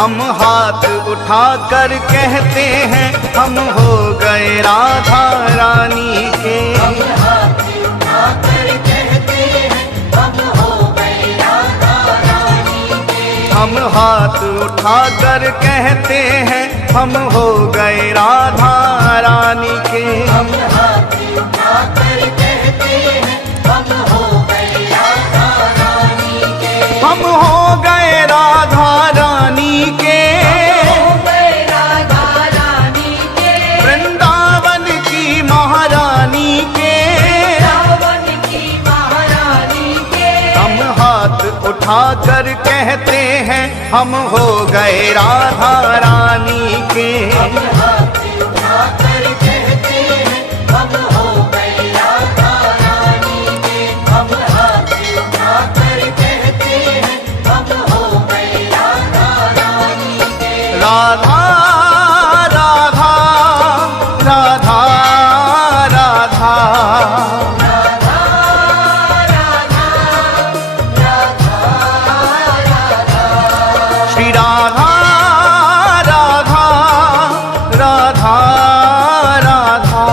हम हाथ उठाकर कहते हैं हम हो गए राधा रानी के। हम हाथ उठाकर कहते हैं हम हो गए राधा रानी के। हम हाथ उठाकर कहते हैं हम हो गए राधा रानी के। हम हाथ उठाकर कहते हैं हम हो गए राधा रानी के। हम हो गए राधा रानी के। हो गए राधा रानी के। वृंदावन की महारानी के। वृंदावन की महारानी के। हम हाथ उठाकर कहते हैं हम हो गए राधा रानी के। हम हाथ उठाकर कहते हैं हम हो गए राधा रानी के। हम हाथ उठाकर कहते हैं हम हो गए राधा रानी के। राधा राधा राधा राधा राधा राधा राधा श्री राधा राधा राधा राधा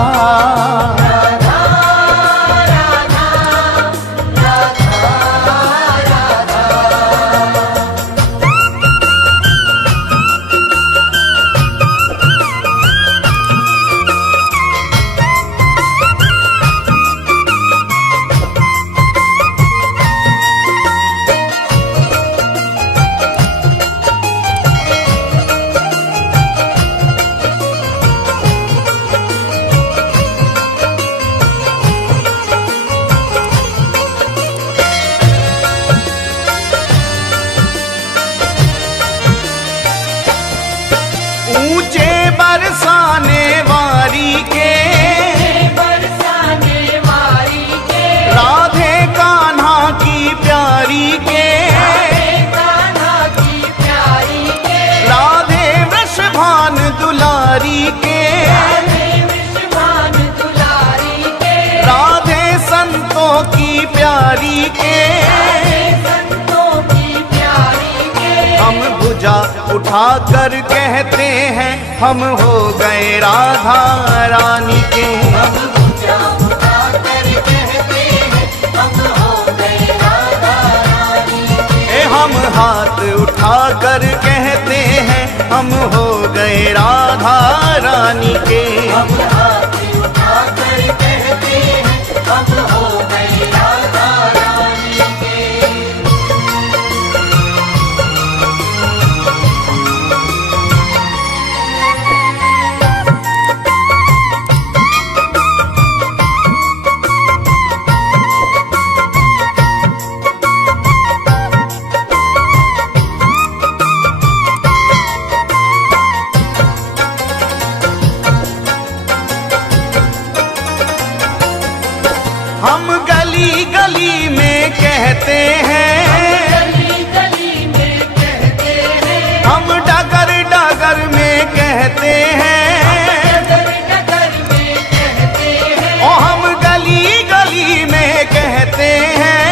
ऊंचे बरसाने वारी के। बरसाने वाली के। राधे कान्हा की प्यारी के। कान्हा की प्यारी के। राधे वृषभान दुलारी के। राधे विश्वान दुलारी के। राधे संतों की प्यारी के। राधे संतों की प्यारी के। हम भुजा उठाकर कहते हैं हम हो गए राधा रानी के। हम भुजा उठाकर कहते हैं हम हो गए राधा रानी के। हम हाथ उठाकर कहते हैं हम हो गए राधा रानी के। हम हाथ उठाकर कहते हैं हम हो गए राधा रानी के। हम गली गली में कहते हैं। गली गली में कहते हैं। हम डगर डगर में कहते हैं। डगर डगर में कहते हैं। ओ हम गली गली में कहते हैं।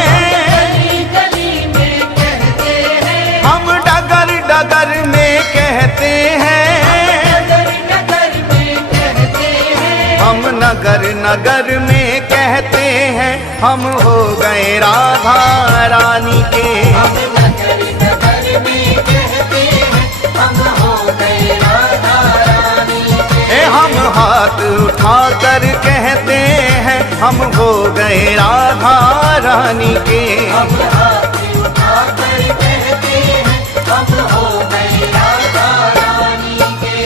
गली गली में कहते हैं। हम डगर डगर में कहते हैं। डगर डगर में कहते हैं। हम नगर नगर में कहते हैं हम हो गए राधा रानी के। हम नगर नगर में कहते हैं हम हो गए राधा रानी के। हम हाथ उठाकर कहते हैं हम हो गए राधा रानी के। हम हाथ उठाकर कहते हैं हम हो गए राधा रानी के।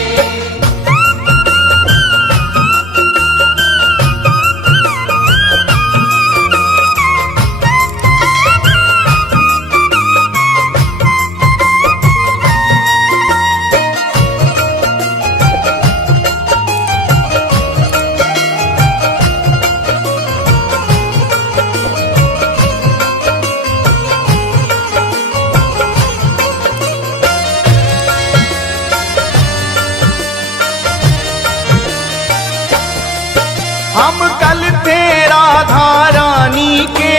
हम कल थे राधा रानी के।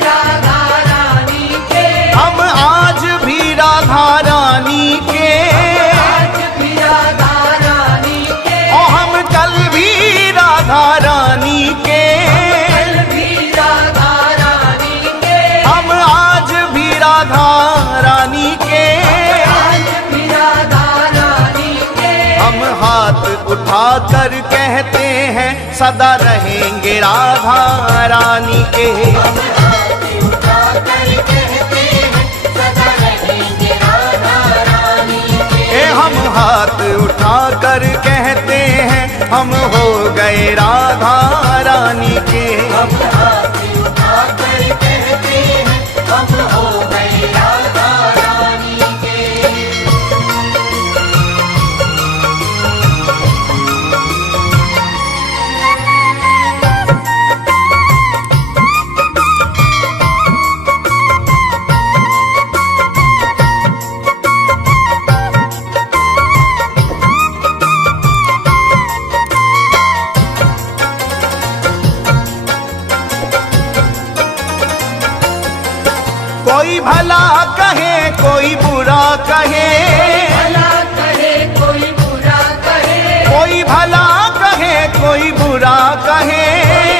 राधा रानी के। हम आज भी राधा रानी उठाकर कहते हैं सदा रहेंगे राधा रानी के। हम हाथ उठाकर कहते हैं सदा रहेंगे राधा रानी के। हम हाथ उठाकर कहते हैं हम हो गए राधा रानी के। हम हाथ उठाकर कहते हैं हम हो गए राधा रानी के। कोई भला कहे कोई बुरा कहे, भला कहे कोई बुरा कहे, कोई भला कहे कोई बुरा कहे,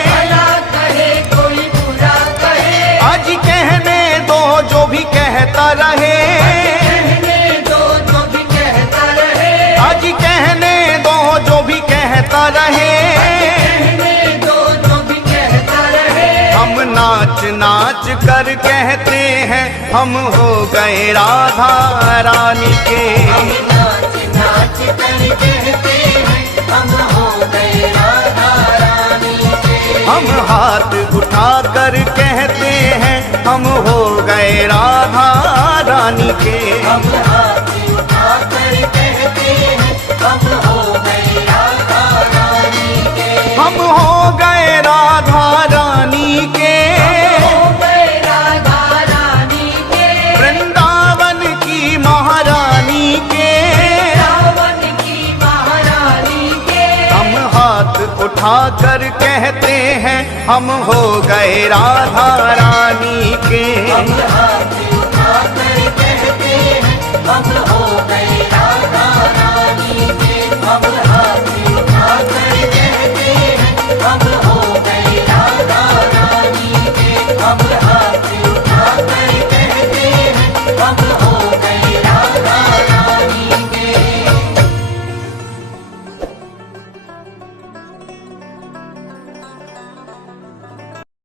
भला कहे कोई बुरा कहे। आज कहने दो जो भी कहता रहे, कहने दो जो भी कहता रहे, आज कहने दो जो भी कहता रहे। कहने दो जो भी कहता रहे। हम नाच नाच कर कहते हैं हम हो गए राधा रानी के। हम नाच नाच कर कहते हैं हम हो गए राधा रानी के। हम हाथ उठाकर कहते हैं हम हो गए राधा रानी के। हम हाथ उठाकर कहते हैं हम हो गए राधा रानी के। हम हो गए राधा रानी के। हो गए राधा रानी के। वृंदावन की महारानी के। रावण की महारानी के। हम हाथ उठाकर कहते हैं हम हो गए राधा रानी के। हम हाथ उठाकर कहते हैं हम हो गए राधा रानी के। हम हाथ उठाकर कहते हैं हम